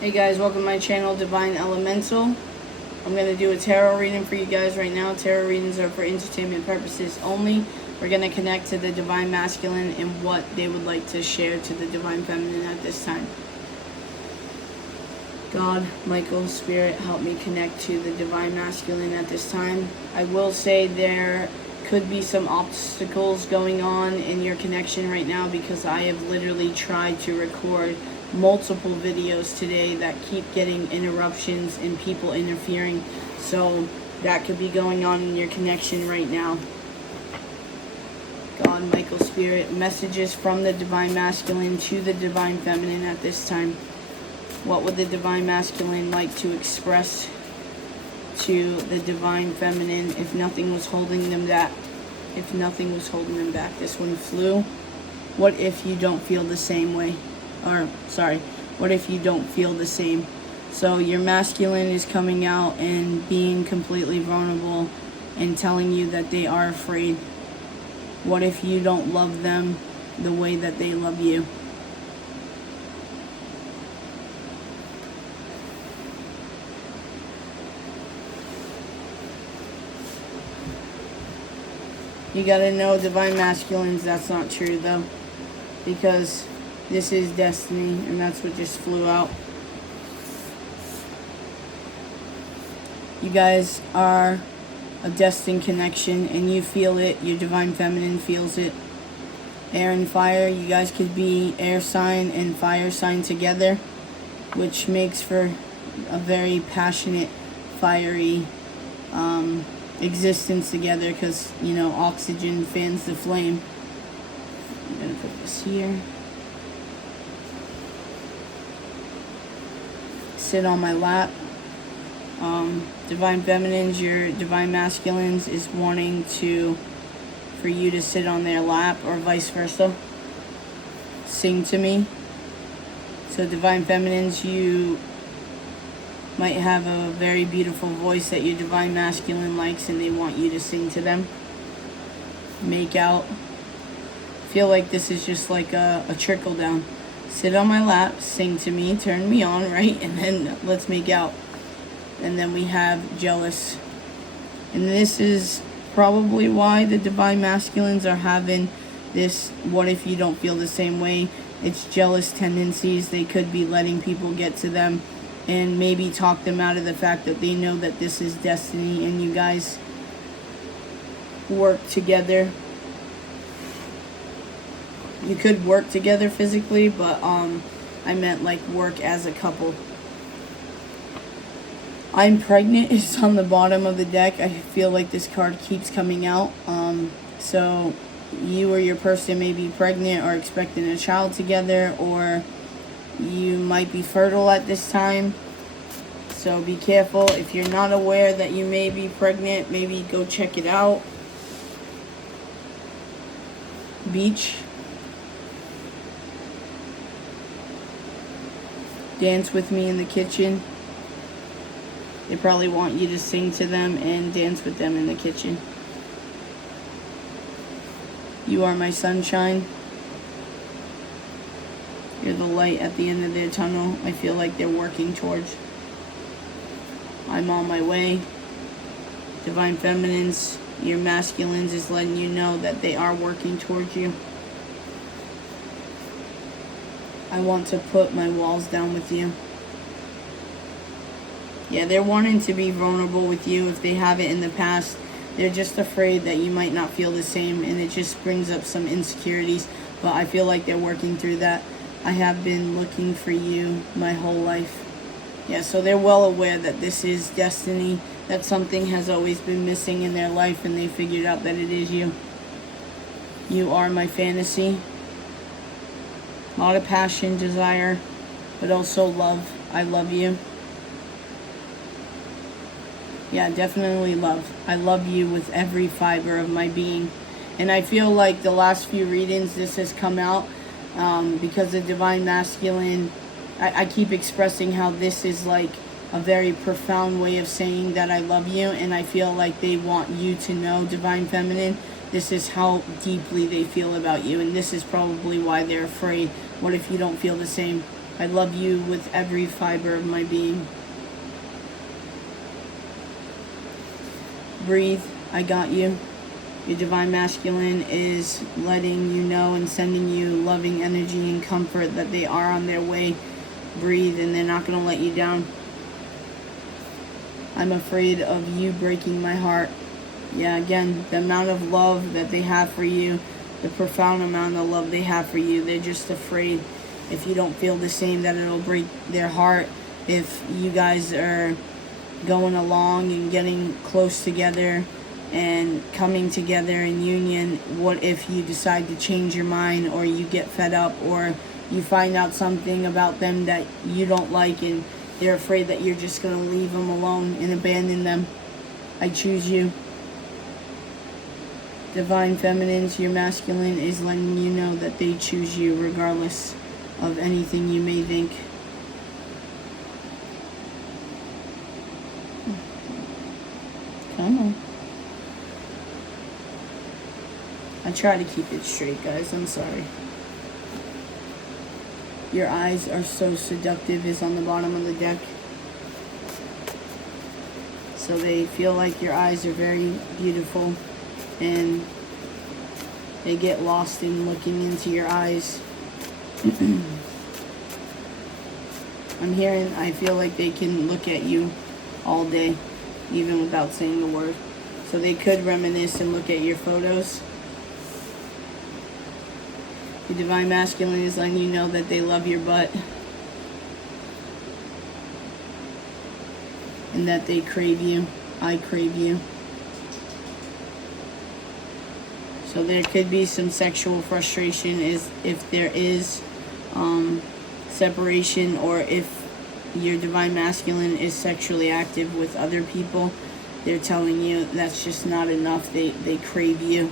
Hey guys, welcome to my channel, Divine Elemental. I'm going to do a tarot reading for you guys right now. Tarot readings are for entertainment purposes only. We're going to connect to the Divine Masculine and what they would like to share to the Divine Feminine at this time. God, Michael, Spirit, help me connect to the Divine Masculine at this time. I will say there could be some obstacles going on in your connection right now because I have literally tried to record multiple videos today that keep getting interruptions and people interfering. So that could be going on in your connection right now. God, Michael, Spirit, messages from the Divine Masculine to the Divine Feminine at this time. What would the Divine Masculine like to express to the Divine Feminine if nothing was holding them back? If nothing was holding them back. This one flew. What if you don't feel the same way? What if you don't feel the same? So your masculine is coming out and being completely vulnerable and telling you that they are afraid. What if you don't love them the way that they love you? You gotta know, Divine Masculines, that's not true though, because this is destiny, and that's what just flew out. You guys are a destined connection, and you feel it. Your Divine Feminine feels it. Air and fire, you guys could be air sign and fire sign together, which makes for a very passionate, fiery existence together, because, you know, oxygen fans the flame. I'm gonna put this here. Sit on my lap. Divine Feminines, your Divine Masculines is wanting for you to sit on their lap, or vice versa. Sing to me. So Divine Feminines, you might have a very beautiful voice that your Divine Masculine likes, and they want you to sing to them. Make out. Feel like this is just like a trickle down. Sit on my lap, sing to me, turn me on, right? And then let's make out. And then we have jealous. And this is probably why the Divine Masculines are having this, what if you don't feel the same way? It's jealous tendencies. They could be letting people get to them and maybe talk them out of the fact that they know that this is destiny and you guys work together. You could work together physically, but I meant like work as a couple. I'm pregnant is on the bottom of the deck. I feel like this card keeps coming out. So you or your person may be pregnant or expecting a child together, or you might be fertile at this time. So be careful. If you're not aware that you may be pregnant, maybe go check it out. Beach. Dance with me in the kitchen. They probably want you to sing to them and dance with them in the kitchen. You are my sunshine. You're the light at the end of their tunnel. I feel like they're working towards. I'm on my way. Divine Feminines, your masculines is letting you know that they are working towards you. I want to put my walls down with you. Yeah, they're wanting to be vulnerable with you if they haven't in the past. They're just afraid that you might not feel the same, and it just brings up some insecurities. But I feel like they're working through that. I have been looking for you my whole life. Yeah, so they're well aware that this is destiny, that something has always been missing in their life, and they figured out that it is you. You are my fantasy. A lot of passion, desire, but also love. I love you. Yeah, definitely love. I love you with every fiber of my being. And I feel like the last few readings this has come out because the Divine Masculine, I keep expressing how this is like a very profound way of saying that I love you. And I feel like they want you to know, Divine Feminine, this is how deeply they feel about you. And this is probably why they're afraid. What if you don't feel the same? I love you with every fiber of my being. Breathe. I got you. Your Divine Masculine is letting you know and sending you loving energy and comfort that they are on their way. Breathe, and they're not going to let you down. I'm afraid of you breaking my heart. Yeah, again, the amount of love that they have for you, the profound amount of love they have for you, they're just afraid if you don't feel the same that it'll break their heart. If you guys are going along and getting close together and coming together in union, what if you decide to change your mind, or you get fed up, or you find out something about them that you don't like and they're afraid that you're just going to leave them alone and abandon them? I choose you. Divine Feminines, your masculine is letting you know that they choose you regardless of anything you may think. Come on. I try to keep it straight, guys. I'm sorry. Your eyes are so seductive is on the bottom of the deck. So they feel like your eyes are very beautiful, and they get lost in looking into your eyes. I feel like they can look at you all day, even without saying the word. So they could reminisce and look at your photos. The Divine Masculine is letting you know that they love your butt, and that they crave you. I crave you. So there could be some sexual frustration if there is separation, or if your Divine Masculine is sexually active with other people. They're telling you that's just not enough. They crave you.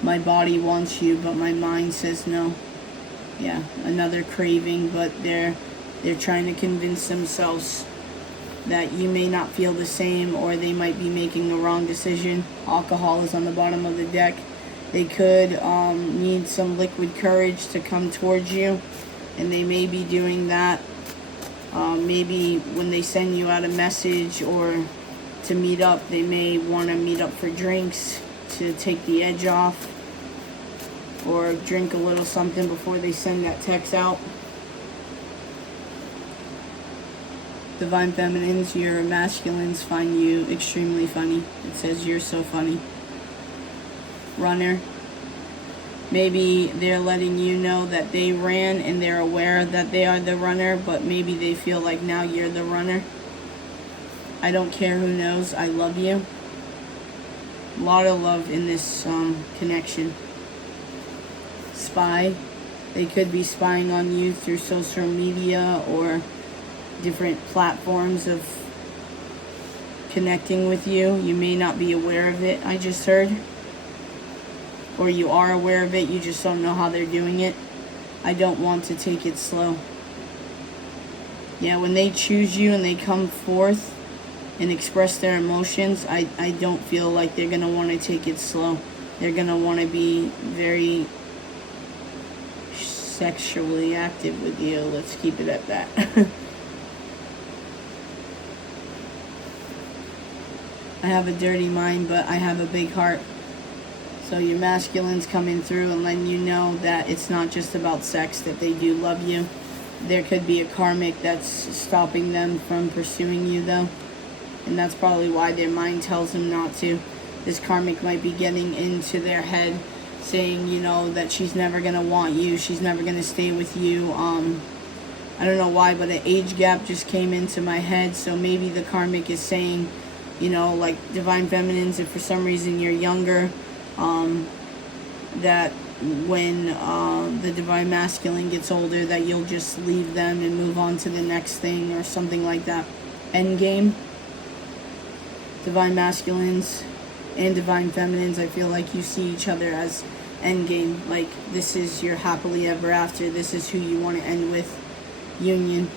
My body wants you, but my mind says no. Yeah, another craving, but they're trying to convince themselves that you may not feel the same, or they might be making the wrong decision. Alcohol is on the bottom of the deck. They could need some liquid courage to come towards you, and they may be doing that. Maybe when they send you out a message or to meet up, they may want to meet up for drinks to take the edge off, or drink a little something before they send that text out. Divine Feminines, your masculines find you extremely funny. It says you're so funny. Runner. Maybe they're letting you know that they ran and they're aware that they are the runner, but maybe they feel like now you're the runner. I don't care who knows. I love you. A lot of love in this connection. Spy. They could be spying on you through social media or different platforms of connecting with you. You may not be aware of it, I just heard. Or you are aware of it, you just don't know how they're doing it. I don't want to take it slow. Yeah, when they choose you and they come forth and express their emotions, I don't feel like they're going to want to take it slow. They're going to want to be very sexually active with you. Let's keep it at that. I have a dirty mind, but I have a big heart. So your masculine's coming through and letting you know that it's not just about sex, that they do love you. There could be a karmic that's stopping them from pursuing you, though. And that's probably why their mind tells them not to. This karmic might be getting into their head, saying, you know, that she's never going to want you. She's never going to stay with you. I don't know why, but an age gap just came into my head. So maybe the karmic is saying, you know, like Divine Feminines, if for some reason you're younger, that when the Divine Masculine gets older, that you'll just leave them and move on to the next thing or something like that. Endgame. Divine Masculines and Divine Feminines, I feel like you see each other as endgame. Like, this is your happily ever after. This is who you want to end with. Union.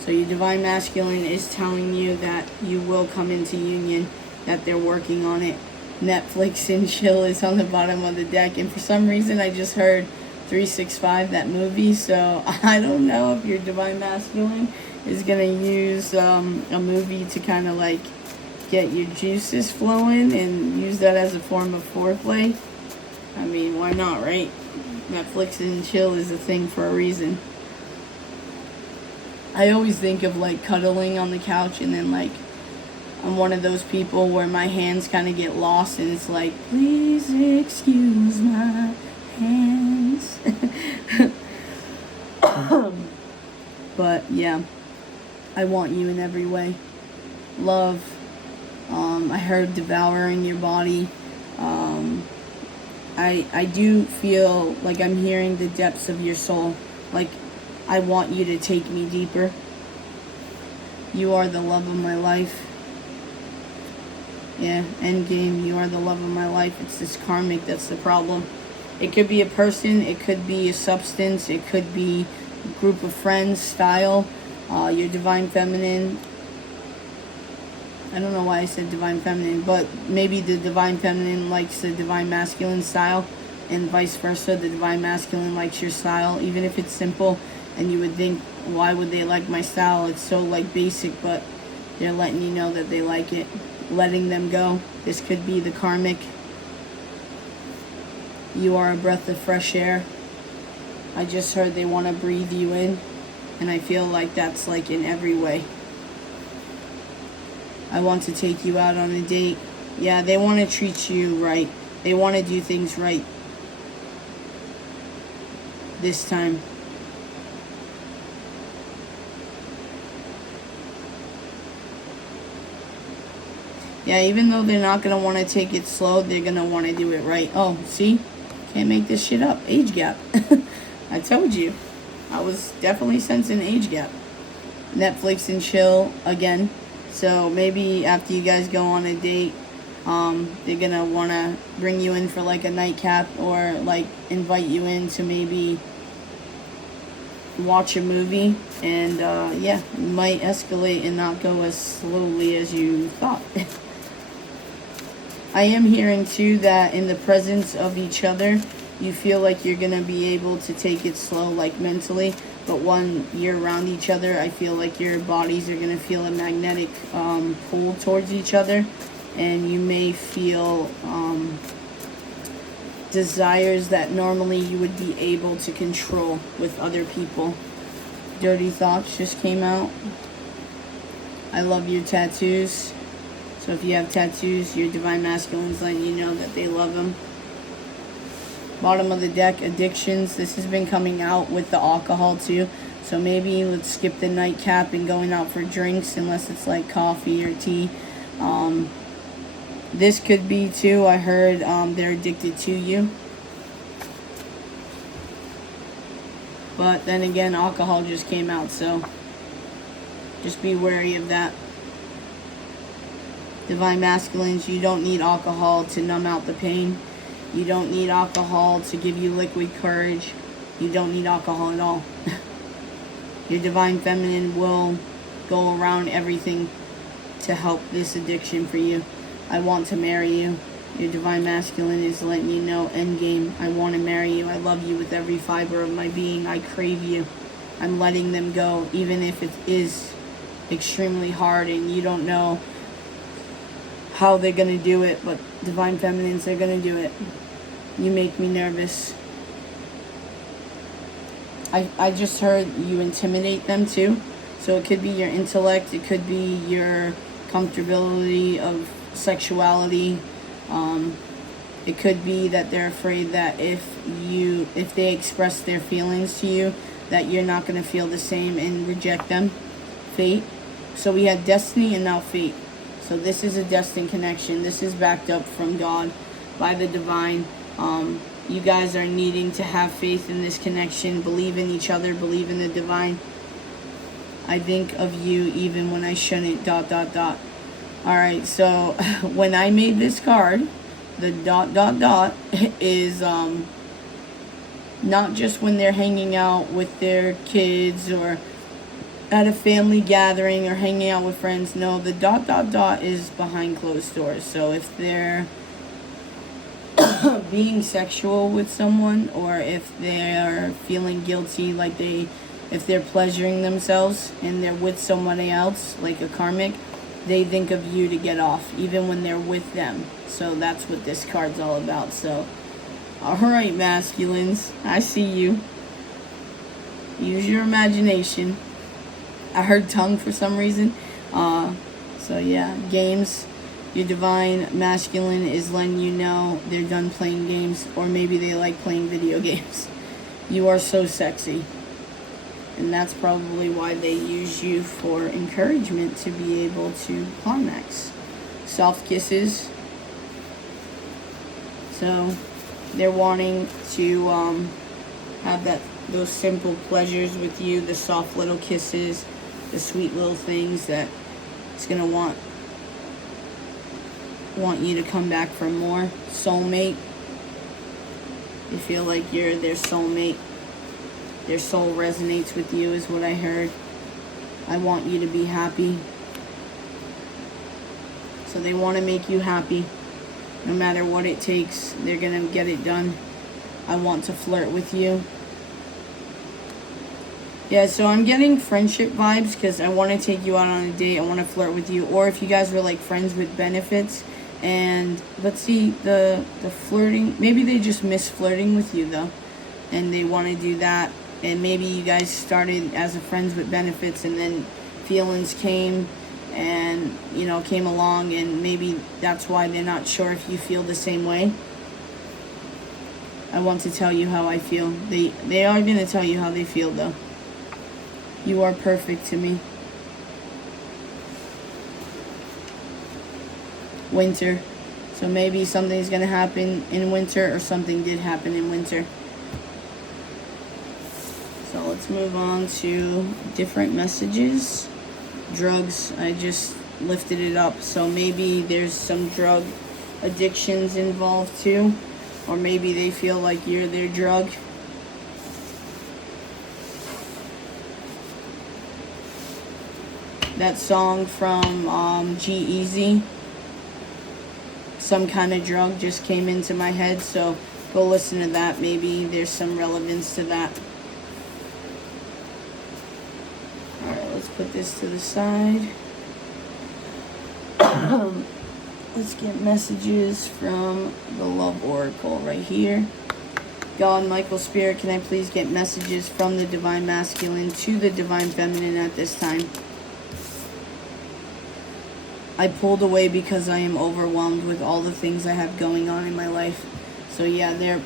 So your Divine Masculine is telling you that you will come into union, that they're working on it. Netflix and chill is on the bottom of the deck. And for some reason, I just heard 365, that movie. So I don't know if your divine masculine is gonna use a movie to kind of like get your juices flowing and use that as a form of foreplay. I mean, why not, right? Netflix and chill is a thing for a reason. I always think of like cuddling on the couch, and then like I'm one of those people where my hands kind of get lost, and it's like, please excuse my hands. But yeah, I want you in every way. Love. I heard devouring your body. I do feel like I'm hearing the depths of your soul. Like, I want you to take me deeper. You are the love of my life. Yeah, endgame, you are the love of my life. It's this karmic that's the problem. It could be a person, it could be a substance, it could be a group of friends, style, your divine feminine. I don't know why I said divine feminine, but maybe the divine feminine likes the divine masculine style, and vice versa, the divine masculine likes your style, even if it's simple, and you would think, why would they like my style? It's so like basic, but they're letting you know that they like it. Letting them go. This could be the karmic. You are a breath of fresh air. I just heard they want to breathe you in, and I feel like that's like in every way. I want to take you out on a date. Yeah, they want to treat you right. They want to do things right this time. Yeah, even though they're not going to want to take it slow, they're going to want to do it right. Oh, see? Can't make this shit up. Age gap. I told you. I was definitely sensing age gap. Netflix and chill again. So maybe after you guys go on a date, they're going to want to bring you in for like a nightcap, or like invite you in to maybe watch a movie. And yeah, it might escalate and not go as slowly as you thought. I am hearing too that in the presence of each other, you feel like you're going to be able to take it slow, like mentally. But when you're around each other, I feel like your bodies are going to feel a magnetic pull towards each other. And you may feel desires that normally you would be able to control with other people. Dirty thoughts just came out. I love your tattoos. So if you have tattoos, your divine masculines letting you know that they love them. Bottom of the deck, addictions. This has been coming out with the alcohol too. So maybe let's skip the nightcap and going out for drinks, unless it's like coffee or tea. This could be too, I heard they're addicted to you. But then again, alcohol just came out, so just be wary of that. Divine masculines, you don't need alcohol to numb out the pain. You don't need alcohol to give you liquid courage. You don't need alcohol at all. Your divine feminine will go around everything to help this addiction for you. I want to marry you. Your divine masculine is letting you know, endgame, I want to marry you. I love you with every fiber of my being. I crave you. I'm letting them go, even if it is extremely hard and you don't know how they're going to do it, but divine feminines, they're going to do it. You make me nervous. I just heard you intimidate them too. So it could be your intellect, it could be your comfortability of sexuality. It could be that they're afraid that if they express their feelings to you, that you're not going to feel the same and reject them. Fate. So we had destiny and now fate. So this is a destined connection. This is backed up from God by the divine. You guys are needing to have faith in this connection, believe in each other, believe in the divine. I think of you even when I shouldn't, ... Alright, so when I made this card, the ... is not just when they're hanging out with their kids or at a family gathering or hanging out with friends. No, the ... is behind closed doors. So if they're being sexual with someone, or if they're feeling guilty, like if they're pleasuring themselves and they're with somebody else, like a karmic, they think of you to get off, even when they're with them. So that's what this card's all about. So, alright, masculines, I see you. Use your imagination. I heard tongue for some reason. So yeah, games. Your divine masculine is letting you know they're done playing games, or maybe they like playing video games. You are so sexy. And that's probably why they use you for encouragement to be able to climax. Soft kisses. So they're wanting to have those simple pleasures with you, the soft little kisses, the sweet little things that it's gonna want you to come back for more. Soulmate. They feel like you're their soulmate. Their soul resonates with you is what I heard. I want you to be happy. So they want to make you happy. No matter what it takes, they're going to get it done. I want to flirt with you. Yeah, so I'm getting friendship vibes because I want to take you out on a date. I want to flirt with you. Or if you guys were like friends with benefits. And let's see, the flirting, maybe they just miss flirting with you though. And they want to do that. And maybe you guys started as a friends with benefits and then feelings came and, you know, came along, and maybe that's why they're not sure if you feel the same way. I want to tell you how I feel. They are going to tell you how they feel though. You are perfect to me. Winter. So maybe something's going to happen in winter, or something did happen in winter. So let's move on to different messages. Drugs. I just lifted it up. So maybe there's some drug addictions involved too. Or maybe they feel like you're their drug. That song from G-Eazy, Some Kind of Drug, just came into my head. So go listen to that. Maybe there's some relevance to that. Alright, let's put this to the side. Let's get messages from the Love Oracle right here. God, Michael, Spirit, can I please get messages from the Divine Masculine to the Divine Feminine at this time? I pulled away because I am overwhelmed with all the things I have going on in my life. So yeah, their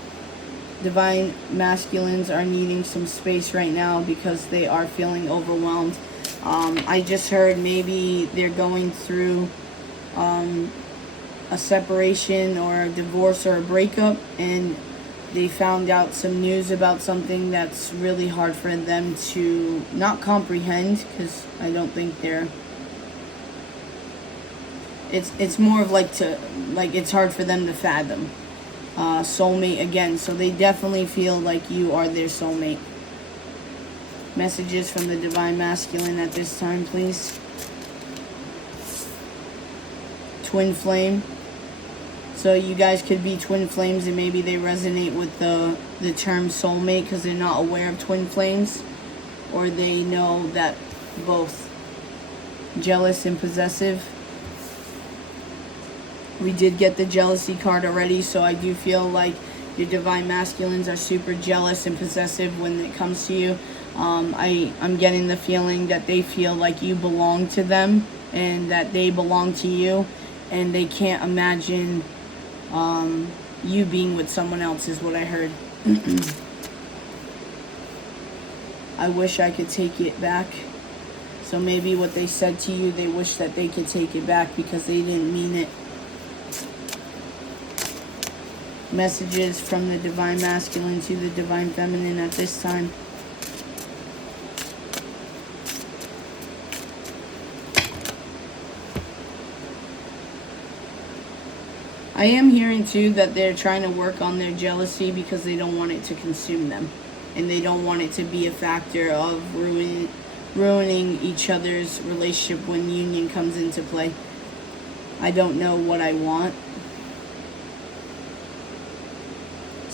Divine Masculines are needing some space right now because they are feeling overwhelmed. I just heard maybe they're going through a separation or a divorce or a breakup, and they found out some news about something that's really hard for them to not comprehend, because I don't think they're... It's more of it's hard for them to fathom. Soulmate again, so they definitely feel like you are their soulmate. Messages from the Divine Masculine at this time, please. Twin flame. So you guys could be twin flames, and maybe they resonate with the term soulmate because they're not aware of twin flames, or they know that both jealous and possessive. We did get the jealousy card already, so I do feel like your Divine Masculines are super jealous and possessive when it comes to you. I'm getting the feeling that they feel like you belong to them and that they belong to you, and they can't imagine you being with someone else is what I heard. I wish I could take it back. So maybe what they said to you, they wish that they could take it back because they didn't mean it. Messages from the Divine Masculine to the Divine Feminine at this time. I am hearing too that they're trying to work on their jealousy because they don't want it to consume them. And they don't want it to be a factor of ruining each other's relationship when union comes into play. I don't know what I want.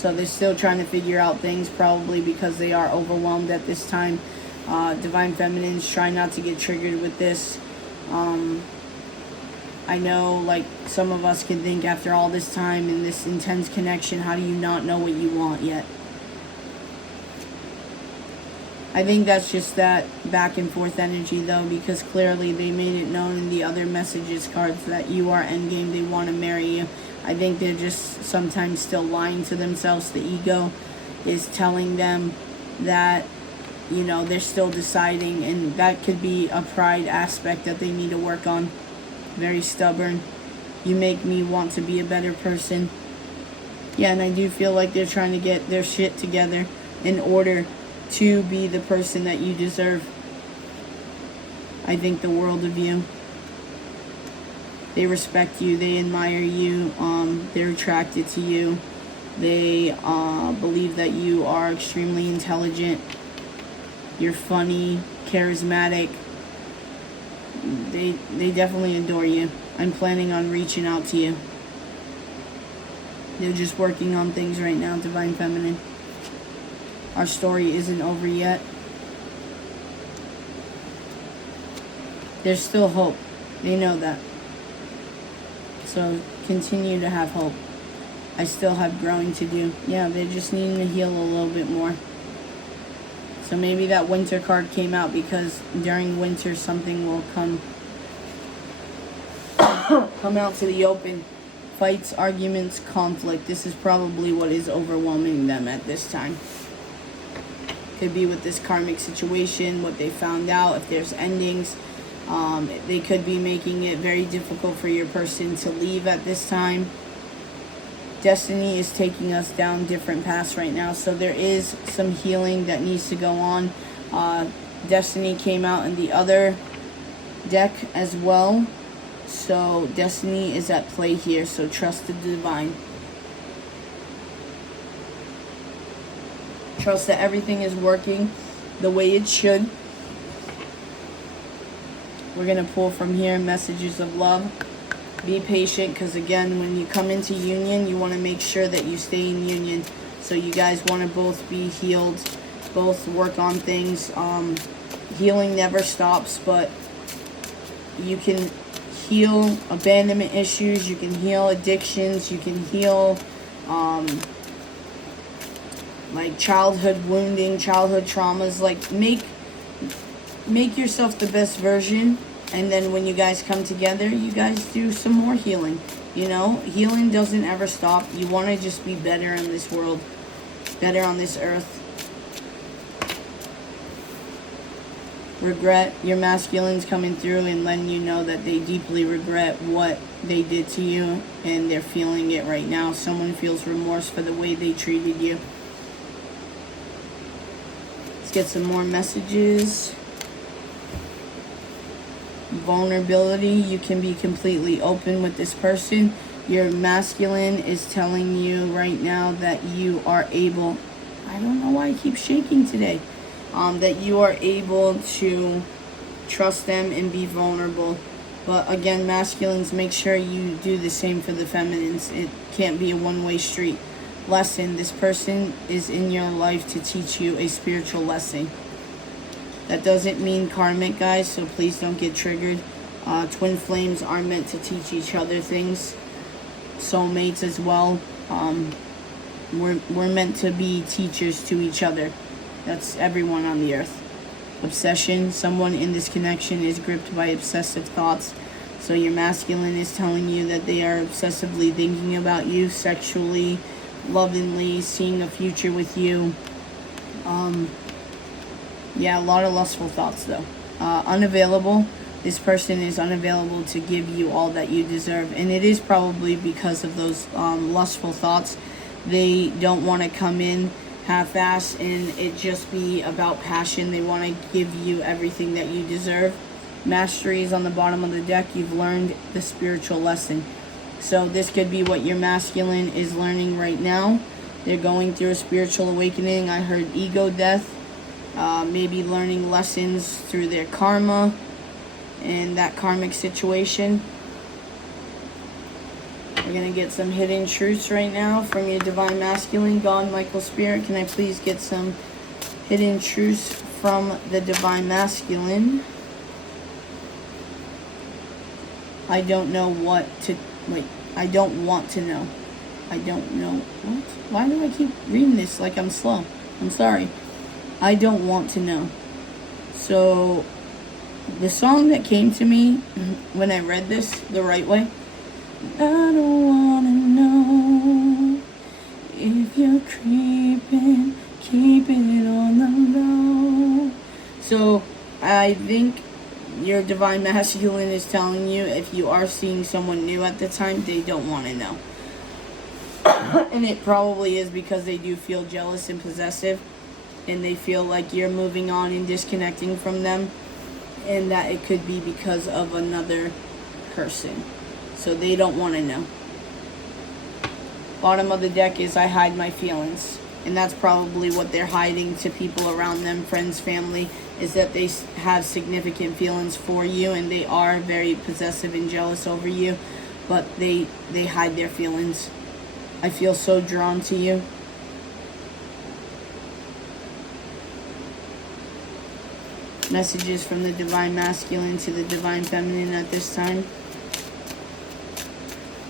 So they're still trying to figure out things, probably because they are overwhelmed at this time. Divine Feminines, try not to get triggered with this. I know, like, some of us can think after all this time and this intense connection, how do you not know what you want yet? I think that's just that back and forth energy, though, because clearly they made it known in the other messages cards that you are endgame, they want to marry you. I think they're just sometimes still lying to themselves. The ego is telling them that, you know, they're still deciding, and that could be a pride aspect that they need to work on. Very stubborn. You make me want to be a better person. Yeah, and I do feel like they're trying to get their shit together in order to be the person that you deserve. I think the world of you. They respect you. They admire you. They're attracted to you. They believe that you are extremely intelligent. You're funny, charismatic. They definitely adore you. I'm planning on reaching out to you. They're just working on things right now, Divine Feminine. Our story isn't over yet. There's still hope. They know that. So continue to have hope. I still have growing to do. Yeah, they're just needing to heal a little bit more. So maybe that winter card came out because during winter something will come out to the open. Fights, arguments, conflict. This is probably what is overwhelming them at this time. Could be with this karmic situation, what they found out, if there's endings. They could be making it very difficult for your person to leave at this time. Destiny is taking us down different paths right now, so there is some healing that needs to go on. Destiny came out in the other deck as well, so Destiny is at play here, so trust the divine. Trust that everything is working the way it should. We're going to pull from here messages of love. Be patient, because again, when you come into union, you want to make sure that you stay in union. So you guys want to both be healed, both work on things. Healing never stops, but you can heal abandonment issues, you can heal addictions, you can heal like childhood wounding, childhood traumas. Like make yourself the best version. And then when you guys come together, you guys do some more healing. You know, healing doesn't ever stop. You want to just be better in this world, better on this earth. Regret, your masculine's coming through and letting you know that they deeply regret what they did to you, and they're feeling it right now. Someone feels remorse for the way they treated you. Let's get some more messages. Vulnerability, you can be completely open with this person. Your masculine is telling you right now that you are able, I don't know why I keep shaking today, that you are able to trust them and be vulnerable. But again, masculines, make sure you do the same for the feminines. It can't be a one-way street. Lesson, this person is in your life to teach you a spiritual lesson. That doesn't mean karmic, guys, so please don't get triggered. Twin flames are meant to teach each other things. Soulmates as well. We're meant to be teachers to each other. That's everyone on the earth. Obsession. Someone in this connection is gripped by obsessive thoughts. So your masculine is telling you that they are obsessively thinking about you sexually, lovingly, seeing a future with you. Yeah, a lot of lustful thoughts, though. Unavailable. This person is unavailable to give you all that you deserve. And it is probably because of those lustful thoughts. They don't want to come in half-ass and it just be about passion. They want to give you everything that you deserve. Mastery is on the bottom of the deck. You've learned the spiritual lesson. So this could be what your masculine is learning right now. They're going through a spiritual awakening. I heard ego death. Maybe learning lessons through their karma and that karmic situation. We're going to get some hidden truths right now from your Divine Masculine. God, Michael, Spirit, can I please get some hidden truths from the Divine Masculine? I don't know what to... Wait, I don't want to know. I don't know... What? Why do I keep reading this like I'm slow? I'm sorry. I don't want to know. So, the song that came to me when I read this the right way... I don't wanna know if you're creeping, keep it on the low. So I think your Divine Masculine is telling you if you are seeing someone new at the time, they don't want to know. And it probably is because they do feel jealous and possessive, and they feel like you're moving on and disconnecting from them, and that it could be because of another person. So they don't want to know. Bottom of the deck is I hide my feelings. And that's probably what they're hiding to people around them, friends, family, is that they have significant feelings for you and they are very possessive and jealous over you. But they hide their feelings. I feel so drawn to you. Messages from the Divine Masculine to the Divine Feminine at this time.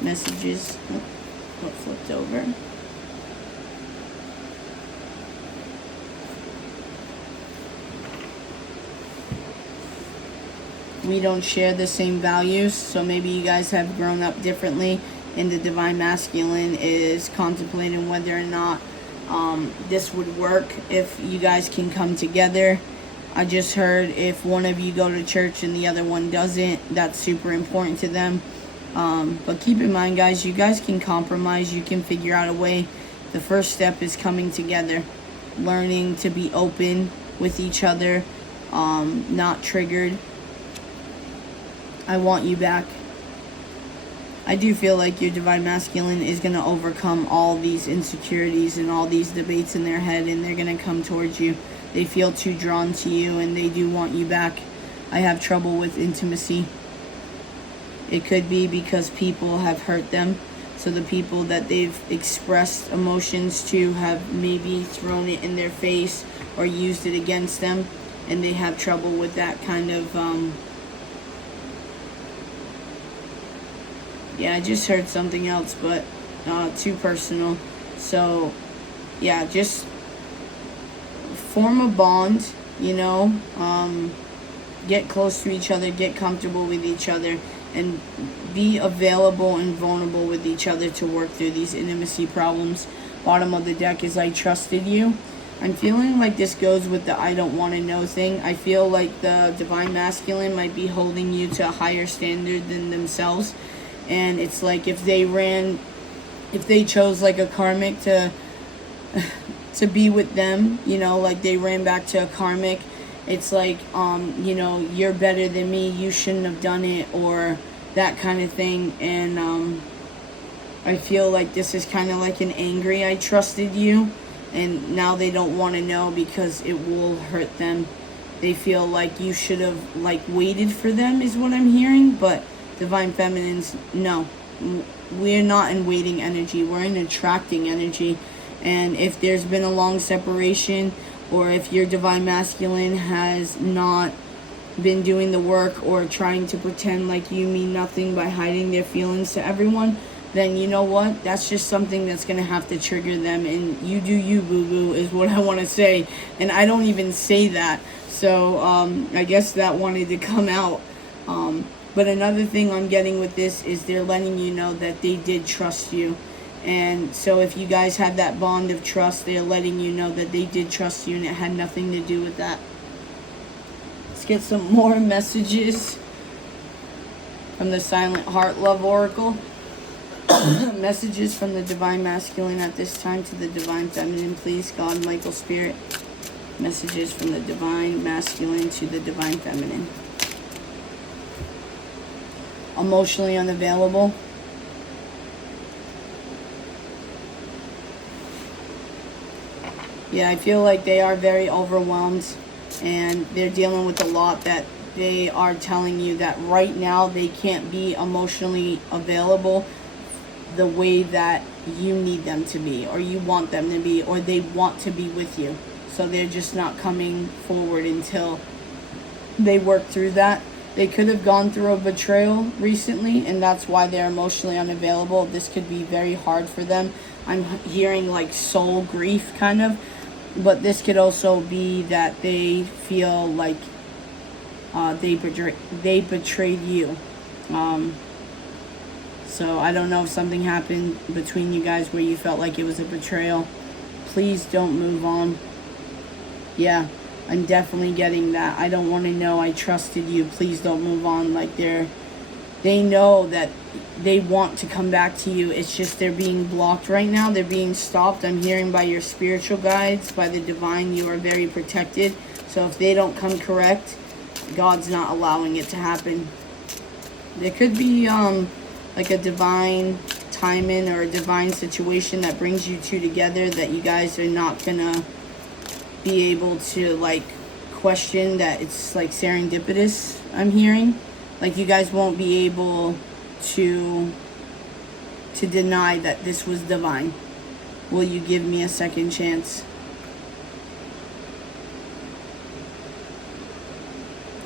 Messages. Oh, what flipped over? We don't share the same values, so maybe you guys have grown up differently, and the Divine Masculine is contemplating whether or not this would work if you guys can come together. I just heard if one of you go to church and the other one doesn't, that's super important to them. But keep in mind, guys, you guys can compromise. You can figure out a way. The first step is coming together, learning to be open with each other, not triggered. I want you back. I do feel like your Divine Masculine is going to overcome all these insecurities and all these debates in their head, and they're going to come towards you. They feel too drawn to you, and they do want you back. I have trouble with intimacy. It could be because people have hurt them. So the people that they've expressed emotions to have maybe thrown it in their face or used it against them. And they have trouble with that kind of... Yeah, I just heard something else, but too personal. So, yeah, just form a bond, you know. Get close to each other, get comfortable with each other, and be available and vulnerable with each other to work through these intimacy problems. Bottom of the deck is I trusted you. I'm feeling like this goes with the I don't want to know thing. I feel like the Divine Masculine might be holding you to a higher standard than themselves. And it's like if they chose like a karmic to be with them, you know, like they ran back to a karmic, it's like, you know, you're better than me, you shouldn't have done it, or that kind of thing. And I feel like this is kind of like an angry I trusted you, and now they don't want to know because it will hurt them. They feel like you should have like waited for them is what I'm hearing. But Divine Feminines, no, we're not in waiting energy, we're in attracting energy. And if there's been a long separation, or if your Divine Masculine has not been doing the work or trying to pretend like you mean nothing by hiding their feelings to everyone, then you know what? That's just something that's going to have to trigger them. And you do you, boo-boo, is what I want to say. And I don't even say that. So I guess that wanted to come out. But another thing I'm getting with this is they're letting you know that they did trust you. And so if you guys had that bond of trust, they're letting you know that they did trust you and it had nothing to do with that. Let's get some more messages from the Silent Heart Love Oracle. Messages from the Divine Masculine at this time to the Divine Feminine, please. God, Michael, Spirit. Messages from the Divine Masculine to the Divine Feminine. Emotionally unavailable. Yeah, I feel like they are very overwhelmed and they're dealing with a lot that they are telling you that right now they can't be emotionally available the way that you need them to be, or you want them to be, or they want to be with you. So they're just not coming forward until they work through that. They could have gone through a betrayal recently, and that's why they're emotionally unavailable. This could be very hard for them. I'm hearing like soul grief kind of, but this could also be that they feel like they betrayed you. So I don't know if something happened between you guys where you felt like it was a betrayal. Please don't move on. Yeah, I'm definitely getting that. I don't want to know I trusted you. Please don't move on. Like they know that they want to come back to you. It's just they're being blocked right now. They're being stopped. I'm hearing by your spiritual guides, by the divine, you are very protected. So if they don't come correct, God's not allowing it to happen. There could be like a divine timing or a divine situation that brings you two together that you guys are not gonna be able to like question, that it's like serendipitous. I'm hearing like you guys won't be able to deny that this was divine. Will you give me a second chance?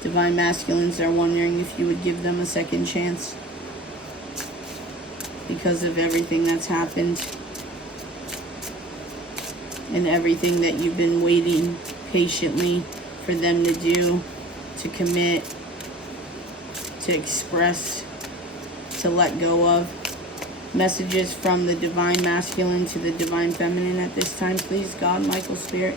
Divine masculines are wondering if you would give them a second chance because of everything that's happened and everything that you've been waiting patiently for them to do, to commit, to express, to let go of. Messages from the divine masculine to the divine feminine at this time, please, God, Michael, Spirit.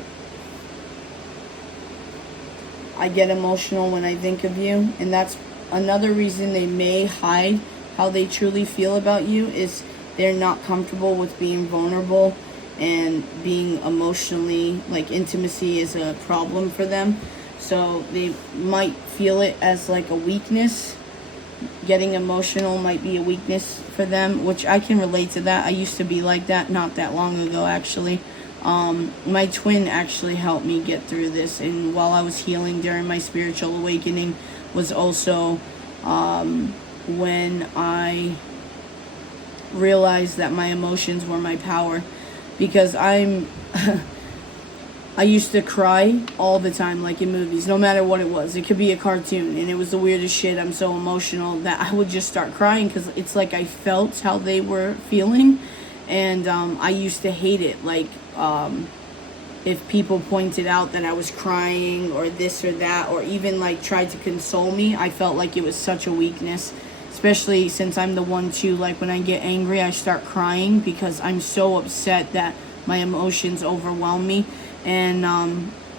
I get emotional when I think of you, and that's another reason they may hide how they truly feel about you, is they're not comfortable with being vulnerable and being emotionally, like intimacy is a problem for them. So they might feel it as like a weakness. Getting emotional might be a weakness for them, which I can relate to that. I used to be like that not that long ago, actually. My twin actually helped me get through this, and while I was healing during my spiritual awakening was also when I realized that my emotions were my power, because I used to cry all the time, like in movies, no matter what it was. It could be a cartoon, and it was the weirdest shit. I'm so emotional that I would just start crying because it's like I felt how they were feeling, and I used to hate it. Like, if people pointed out that I was crying or this or that, or even like tried to console me, I felt like it was such a weakness, especially since I'm the one too, like when I get angry, I start crying because I'm so upset that my emotions overwhelm me. And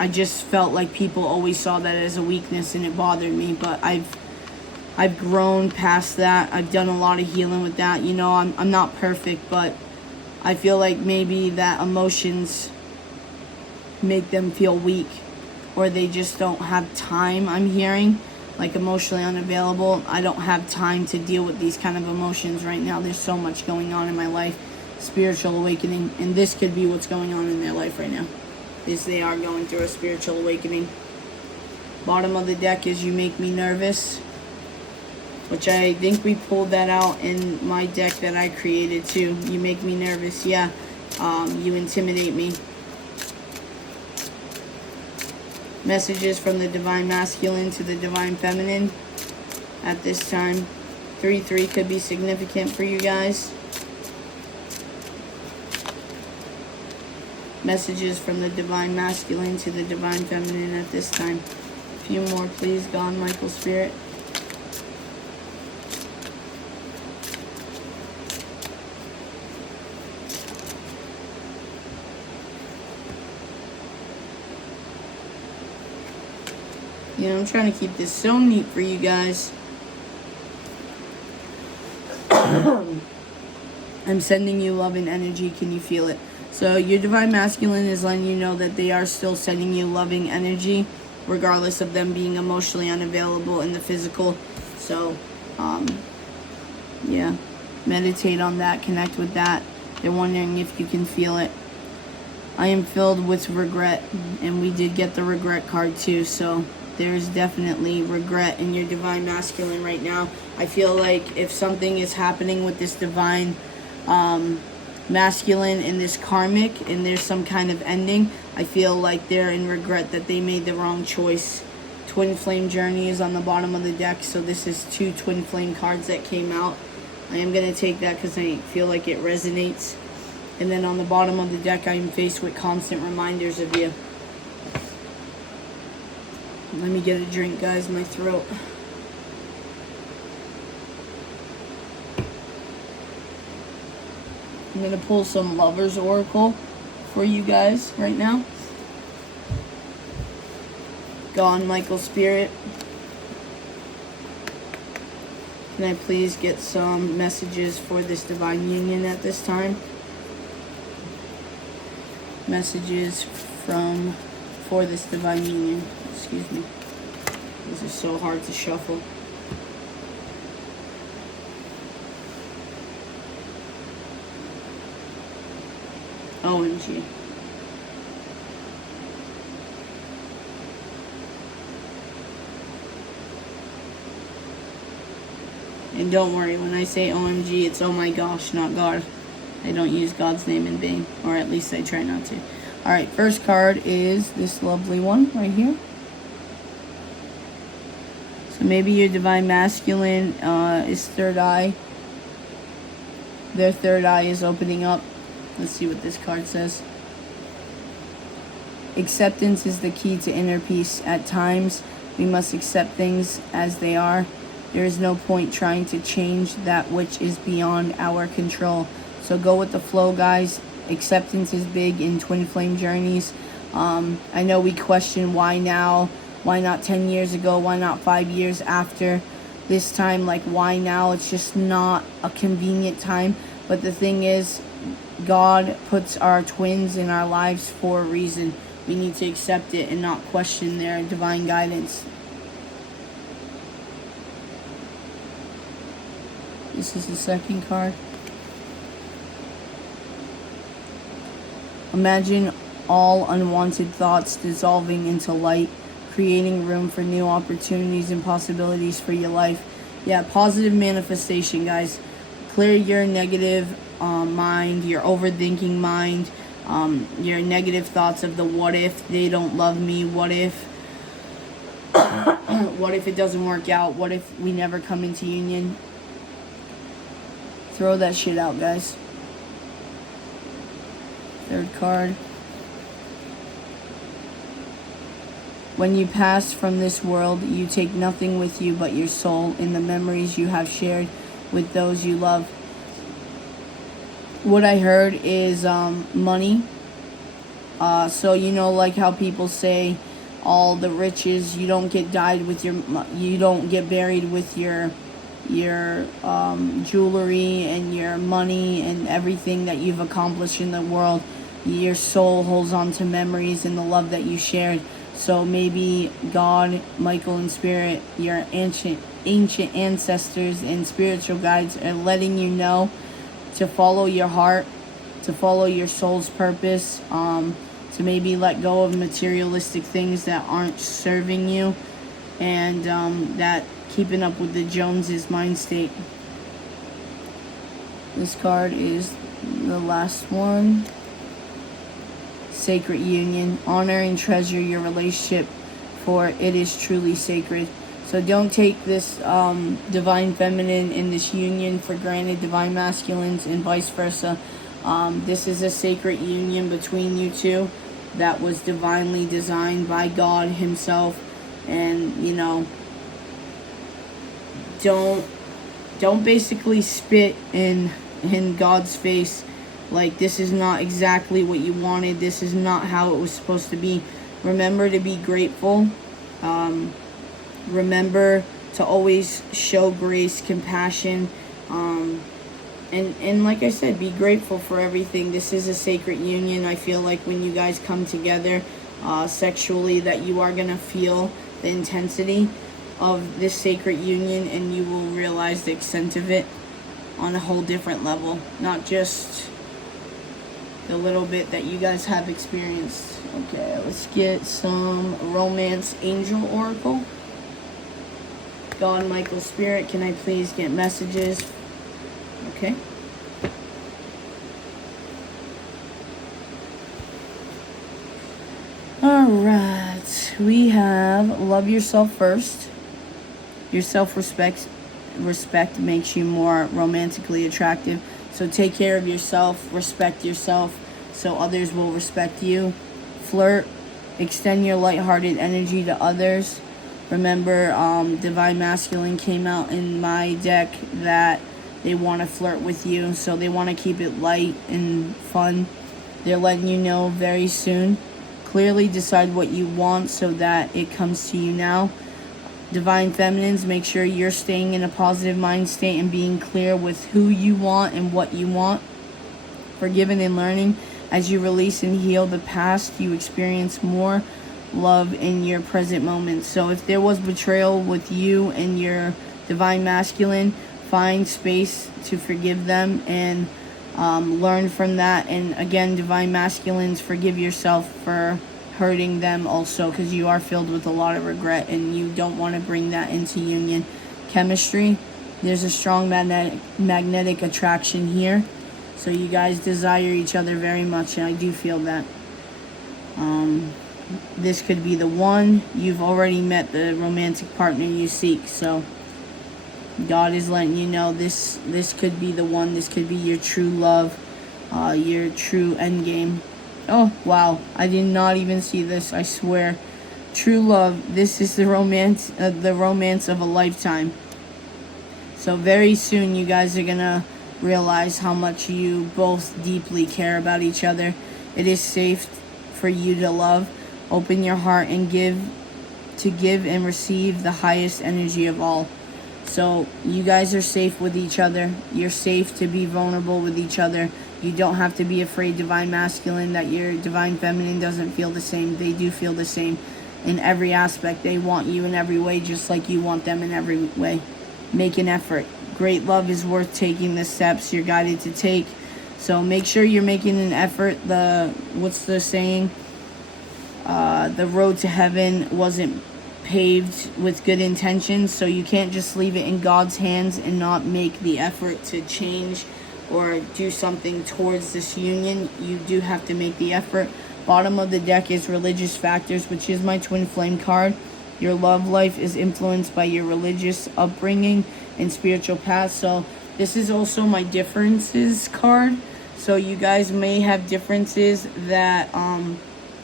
I just felt like people always saw that as a weakness, and it bothered me. But I've grown past that. I've done a lot of healing with that. You know, I'm not perfect, but I feel like maybe that emotions make them feel weak, or they just don't have time. I'm hearing like emotionally unavailable. I don't have time to deal with these kind of emotions right now. There's so much going on in my life, spiritual awakening, and this could be what's going on in their life right now, is they are going through a spiritual awakening. Bottom of the deck is you make me nervous, which I think we pulled that out in my deck that I created too. You make me nervous, yeah. You intimidate me. Messages from the divine masculine to the divine feminine at this time. 3-3 could be significant for you guys. Messages from the divine masculine to the divine feminine at this time. A few more, please, God, Michael, Spirit. You know, I'm trying to keep this so neat for you guys. I'm sending you love and energy. Can you feel it? So your divine masculine is letting you know that they are still sending you loving energy, regardless of them being emotionally unavailable in the physical. So, yeah, meditate on that, connect with that. They're wondering if you can feel it. I am filled with regret, and we did get the regret card too, so there's definitely regret in your divine masculine right now. I feel like if something is happening with this divine masculine and this karmic, and there's some kind of ending. I feel like they're in regret that they made the wrong choice. Twin Flame Journey is on the bottom of the deck, so this is 2 Twin Flame cards that came out. I am going to take that because I feel like it resonates. And then on the bottom of the deck, I am faced with constant reminders of you. Let me get a drink, guys, my throat. I'm going to pull some Lover's Oracle for you guys right now. God, Michael, Spirit. Can I please get some messages for this divine union at this time? Messages for this divine union. Excuse me. This is so hard to shuffle. OMG. And don't worry, when I say OMG, it's oh my gosh, not God. I don't use God's name in vain, or at least I try not to. Alright, first card is this lovely one right here. So maybe your divine masculine is third eye. Their third eye is opening up. Let's see what this card says. Acceptance is the key to inner peace. At times, we must accept things as they are. There is no point trying to change that which is beyond our control. So go with the flow, guys. Acceptance is big in Twin Flame Journeys. I know we question why now, why not 10 years ago, why not 5 years after this time, like why now? It's just not a convenient time. But the thing is, God puts our twins in our lives for a reason. We need to accept it and not question their divine guidance. This is the second card. Imagine all unwanted thoughts dissolving into light, creating room for new opportunities and possibilities for your life. Yeah, positive manifestation, guys. Clear your negative mind, your overthinking mind, your negative thoughts of the what if they don't love me, what if what if it doesn't work out, what if we never come into union. Throw that shit out, guys. Third card. When you pass from this world, you take nothing with you but your soul and the memories you have shared with those you love. What I heard is money. So you know, like how people say, all the riches, you don't get buried with your jewelry and your money and everything that you've accomplished in the world. Your soul holds on to memories and the love that you shared. So maybe God, Michael, and Spirit, your ancient ancestors and spiritual guides are letting you know to follow your heart, to follow your soul's purpose, to maybe let go of materialistic things that aren't serving you, and that keeping up with the Joneses mind state. This card is the last one. Sacred union. Honor and treasure your relationship, for it is truly sacred. So don't take this divine feminine in this union for granted, divine masculines, and vice versa. This is a sacred union between you two that was divinely designed by God himself. And you know, don't basically spit in God's face like this is not exactly what you wanted, this is not how it was supposed to be. Remember to be grateful. Remember to always show grace, compassion, and like I said, be grateful for everything. This is a sacred union. I feel like when you guys come together sexually, that you are gonna feel the intensity of this sacred union, and you will realize the extent of it on a whole different level, not just the little bit that you guys have experienced. Okay, let's get some Romance Angel Oracle. God, Michael, Spirit, can I please get messages? Okay. we have love yourself first. Your self-respect makes you more romantically attractive. So take care of yourself, respect yourself, so others will respect you. Flirt, extend your lighthearted energy to others. Remember, Divine Masculine came out in my deck that they want to flirt with you, so they want to keep it light and fun. They're letting you know very soon. Clearly decide what you want so that it comes to you now. Divine Feminines, make sure you're staying in a positive mind state and being clear with who you want and what you want. Forgiving and learning. As you release and heal the past, you experience more love in your present moment. So if there was betrayal with you and your Divine Masculine, find space to forgive them and learn from that. And again, Divine Masculines, forgive yourself for hurting them also, because you are filled with a lot of regret and you don't want to bring that into union. Chemistry, there's a strong magnetic attraction here, so you guys desire each other very much, and I do feel that. This could be the one. You've already met the romantic partner you seek, so God is letting you know this could be the one. This could be your true love, your true end game. Oh, wow. I did not even see this, I swear. True love. This is the romance of a lifetime. So very soon you guys are going to realize how much you both deeply care about each other. It is safe for you to love. Open your heart and give and receive the highest energy of all. So you guys are safe with each other. You're safe to be vulnerable with each other. You don't have to be afraid, Divine Masculine, that your Divine Feminine doesn't feel the same. They do feel the same in every aspect. They want you in every way, just like you want them in every way. Make an effort. Great love is worth taking the steps you're guided to take. So make sure you're making an effort. What's the saying? The road to heaven wasn't paved with good intentions, so you can't just leave it in God's hands and not make the effort to change or do something towards this union. You do have to make the effort. Bottom of the deck is religious factors, which is my twin flame card. Your love life is influenced by your religious upbringing and spiritual path. So this is also my differences card. So you guys may have differences that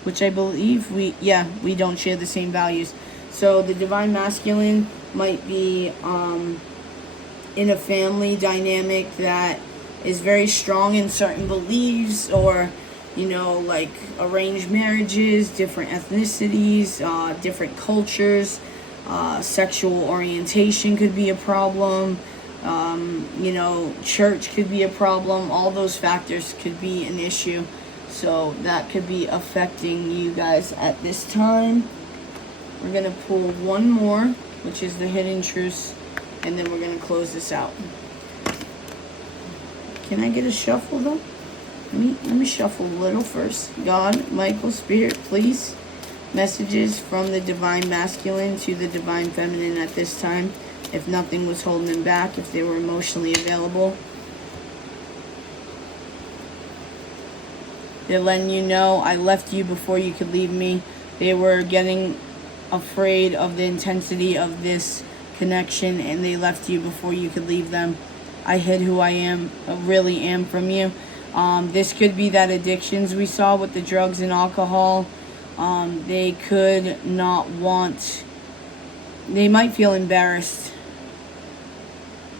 which I believe we don't share the same values. So the Divine Masculine might be in a family dynamic that is very strong in certain beliefs, or like arranged marriages, different ethnicities, different cultures, sexual orientation could be a problem, church could be a problem. All those factors could be an issue, so that could be affecting you guys at this time. We're going to pull one more, which is the Hidden Truths, and then we're going to close this out. Can I get a shuffle though? Let me shuffle a little first. God, Michael, Spirit, please. Messages from the Divine Masculine to the Divine Feminine at this time. If nothing was holding them back, if they were emotionally available. They're letting you know, I left you before you could leave me. They were getting afraid of the intensity of this connection, and they left you before you could leave them. I hid who I am, really am from you. This could be that addictions we saw with the drugs and alcohol. They could not want, they might feel embarrassed.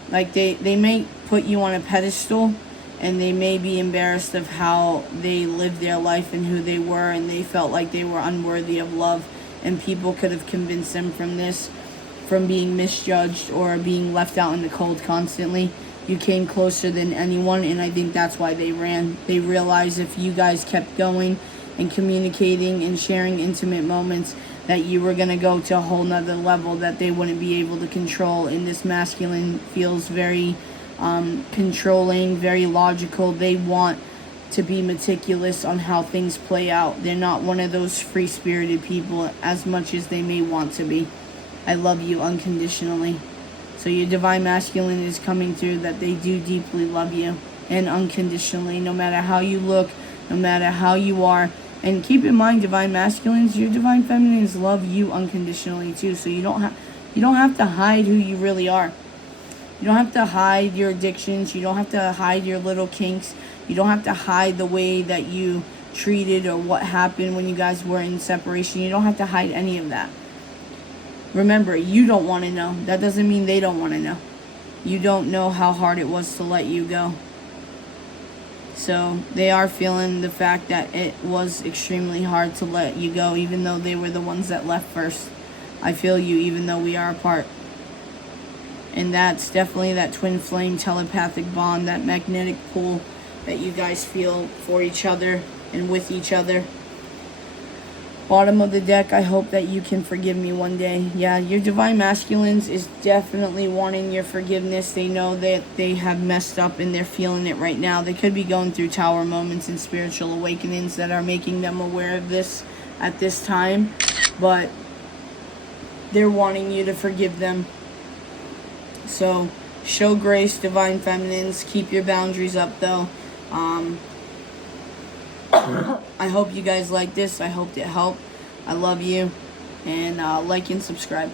Like they may put you on a pedestal, and they may be embarrassed of how they lived their life and who they were, and they felt like they were unworthy of love, and people could have convinced them from this, from being misjudged or being left out in the cold constantly. You came closer than anyone, and I think that's why they ran. They realized if you guys kept going and communicating and sharing intimate moments, that you were going to go to a whole nother level that they wouldn't be able to control. And this masculine feels very controlling, very logical. They want to be meticulous on how things play out. They're not one of those free-spirited people as much as they may want to be. I love you unconditionally. So your Divine Masculine is coming through that they do deeply love you and unconditionally, no matter how you look, no matter how you are. And keep in mind, divine masculines, your divine feminines love you unconditionally too. So you don't have to hide who you really are. You don't have to hide your addictions. You don't have to hide your little kinks. You don't have to hide the way that you treated or what happened when you guys were in separation. You don't have to hide any of that. Remember, you don't want to know. That doesn't mean they don't want to know. You don't know how hard it was to let you go. So they are feeling the fact that it was extremely hard to let you go, even though they were the ones that left first. I feel you, even though we are apart. And that's definitely that twin flame telepathic bond, that magnetic pull that you guys feel for each other and with each other. Bottom of the deck, I hope that you can forgive me one day. Yeah, your divine masculines is definitely wanting your forgiveness. They know that they have messed up and they're feeling it right now. They could be going through tower moments and spiritual awakenings that are making them aware of this at this time. But they're wanting you to forgive them. So, show grace, divine feminines. Keep your boundaries up, though. I hope you guys like this. I hope it helped. I love you. And like and subscribe.